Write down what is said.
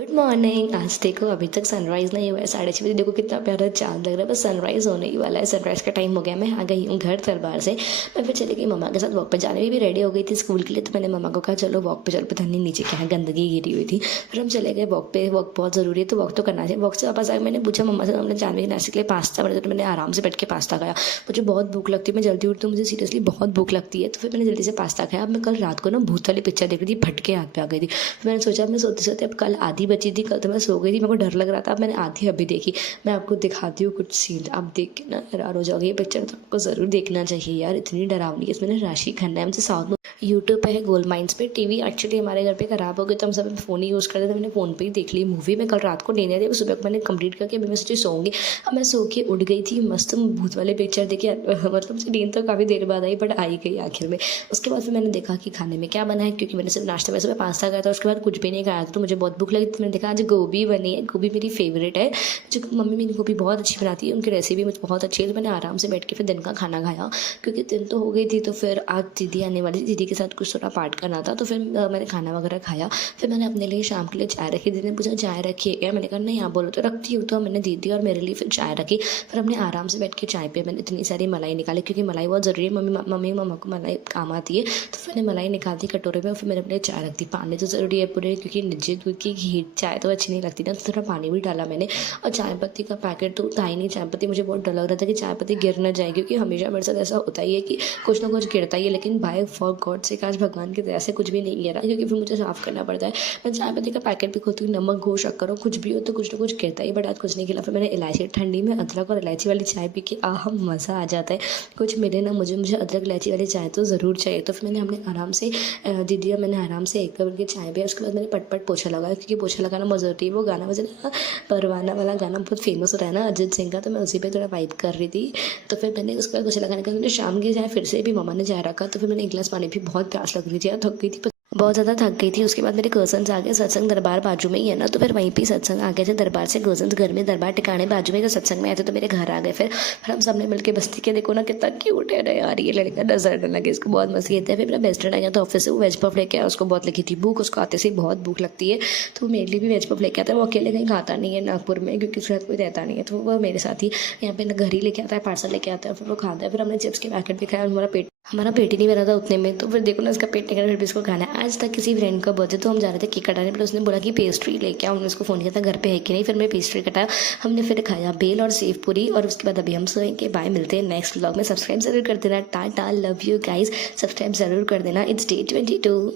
Good morning. आज देखो अभी तक सनराइज़ नहीं हुआ है, 6:30 बजे देखो कितना प्यारा चांद लग रहा है, बस सनराइज़ होने ही वाला है। सनराइज़ का टाइम हो गया, मैं आ गई हूँ घर दरबार से। मैं फिर चली गई मम्मा के साथ वॉक पे, जाने में भी रेडी हो गई थी स्कूल के लिए, तो मैंने मम्मा को कहा चलो वॉक पे चलो, पता नहीं नीचे क्या है गंदगी गिरी हुई थी। फिर हम चले गए वॉक पे, वॉक बहुत ज़रूरी है तो वॉक तो करना चाहिए। वॉक से वापस आकर मैंने पूछा मम्मा से, हमने जानवी के नाश्ते के लिए पास्ता बना, तो मैंने आराम से बैठ के पास्ता खाया। मुझे बहुत भूख लगती है, मैं जल्दी उठती हूँ, मुझे सीरियसली बहुत भूख लगती है, तो फिर मैंने जल्दी से पास्ता खाया। अब मैं कल रात को ना भूत वाली पिक्चर देख रही थी, फटके हाथ पे आ गई थी। फिर मैंने सोचा मैं सोते सोते, अब कल आधी बची थी, कल तो मैं सो गई थी, मेरे को डर लग रहा था, अब मैंने आधी अभी देखी। मैं आपको दिखाती हूँ कुछ सीन, आप देख के ना हैरान हो जाओगे। ये पिक्चर तो आपको ज़रूर देखना चाहिए यार, इतनी डरावनी है। इसमें ना राशि खन्ना है, मुझे साउथ में यूट्यूब पे है गोल्ड माइंस पे। टीवी एक्चुअली हमारे घर पे ख़राब हो गई, तो हम सब फ़ोन ही यूज़ करते थे, मैंने फ़ोन पे ही देख ली मूवी। मैं कल रात को नींद आई थी, सुबह को मैंने कंप्लीट करके अभी मैं सोची सोऊंगी। अब मैं सो के उठ गई थी, मस्त भूत वाले पिक्चर देखी। मतलब मुझे नींद तो काफ़ी देर बाद आई, बट आई गई आखिर में। उसके बाद फिर मैंने देखा कि खाने में क्या बना है, क्योंकि मैंने सिर्फ नाश्ते में सुबह पास्ता खाया था, उसके बाद कुछ भी नहीं खाया था, तो मुझे बहुत भूख लगी। तो मैंने देखा आज गोभी बनी है, गोभी मेरी फेवरेट है, जो मम्मी मेरी गोभी बहुत अच्छी बनाती है, उनकी रेसिपी मुझे बहुत अच्छी है। तो मैंने आराम से बैठ के फिर दिन का खाना खाया, क्योंकि दिन तो हो गई थी। तो फिर आज दीदी आने वाली थी, दीदी के साथ कुछ थोड़ा पार्ट करना था, तो फिर मैंने खाना वगैरह खाया। फिर मैंने अपने लिए शाम के लिए चाय रखी, दीदी ने पूछा चाय रखी है क्या, मैंने कहा नहीं आप बोलो तो रखती हूँ। तो मैंने दीदी और मेरे लिए फिर चाय रखी। फिर हमने आराम से बैठ के चाय पे, मैंने इतनी सारी मलाई निकाली, क्योंकि मलाई बहुत ज़रूरी है, मम्मी मम्मा को मलाई काम आती है। तो मैंने मलाई निकाल दी कटोरे में, फिर मैंने अपने चाय रख दी। पानी तो ज़रूरी है पूरे, क्योंकि निजी दूध की हीट चाय तो अच्छी नहीं लगती ना, तो थोड़ा पानी भी डाला मैंने। और चाय पत्ती का पैकेट तो था ही नहीं, चाय पत्ती मुझे बहुत डर लग रहा था कि चाय पत्ती गिर न जाए, क्योंकि हमेशा मेरे साथ ऐसा होता ही है कि कुछ ना कुछ गिरता ही है। लेकिन बाय फॉर गॉड से आज भगवान की दया से कुछ भी नहीं गिरा, क्योंकि फिर मुझे साफ़ करना पड़ता है। मैं चाय पत्ती का पैकेट भी खोलती हूँ, नमक हो शक्कर हो कुछ भी हो तो कुछ ना कुछ गिरता ही, बट आज कुछ नहीं गिरा। फिर मैंने इलायची, ठंडी में अदरक और इलायची वाली चाय पी के मज़ा आ जाता है। कुछ मिले ना मुझे अदरक इलायची वाली चाय तो ज़रूर चाहिए। तो फिर मैंने हमने आराम से दीदी और मैंने आराम से एक कप की चाय पिया। उसके बाद मैंने पट पोछा लगाया, क्योंकि पोछा लगाना बहुत ज़रूरी है। वो गाना मुझे ना, परवाना वाला गाना बहुत फेमस हो रहा है ना अरिजीत सिंह का, तो मैं उसी पे थोड़ा वाइब कर रही थी। तो फिर मैंने उसके बाद पोछा लगाने का, मैंने शाम की चाय फिर से भी मम्मा ने चाय रखा, तो फिर मैंने एक गिलास पानी भी, बहुत प्यास लग रही थी यार, थक गई थी, बहुत ज़्यादा थक गई थी। उसके बाद मेरे कज़न्स आ गए, सत्संग दरबार बाजू में ही है ना, तो फिर वहीं पे सत्संग आ गए थे। दरबार से कज़न्स घर में, दरबार टिकाने बाजू में, तो सत्संग में आए थे तो मेरे घर आ गए। फिर हम सब ने मिलकर बस्ती के, देखो ना कितना क्यूट है ना यार ये लड़का, नजर न लगे इसको, बहुत मस्ती कहते हैं। फिर मेरा बेस्ट फ्रेंड आया था ऑफिस से, वो वेज पफ लेके आया, उसको बहुत लगी थी भूख, उसको आते से बहुत भूख लगती है, तो मेरे लिए भी वेज पफ लेके आता है। वो अकेले कहीं खाता नहीं है नागपुर में, क्योंकि उसके साथ कोई रहता नहीं है, तो वो मेरे साथ ही यहाँ पे घर ही लेके आता है, पार्सल लेके आता है, फिर वो खाता है। फिर हमने चिप्स के पैकेट भी खाया, हमारा पेट ही नहीं भरा था उतने में, तो फिर देखो ना इसका पेट नहीं भरा, फिर भी इसको खाना है। आज तक किसी फ्रेंड का बर्थडे, तो हम जा रहे थे केक कटाने, पर उसने बोला कि पेस्ट्री लेके आओ, हमने उसको फ़ोन किया था घर पे है कि नहीं, फिर मैंने पेस्ट्री कटाया, हमने फिर खाया बेल और सेव पूरी, और उसके बाद अभी हम सोएंगे। बाय, मिलते हैं नेक्स्ट व्लॉग में। सब्सक्राइब जरूर कर देना, Tata, love you guys, subscribe जरूर कर देना। It's day 22।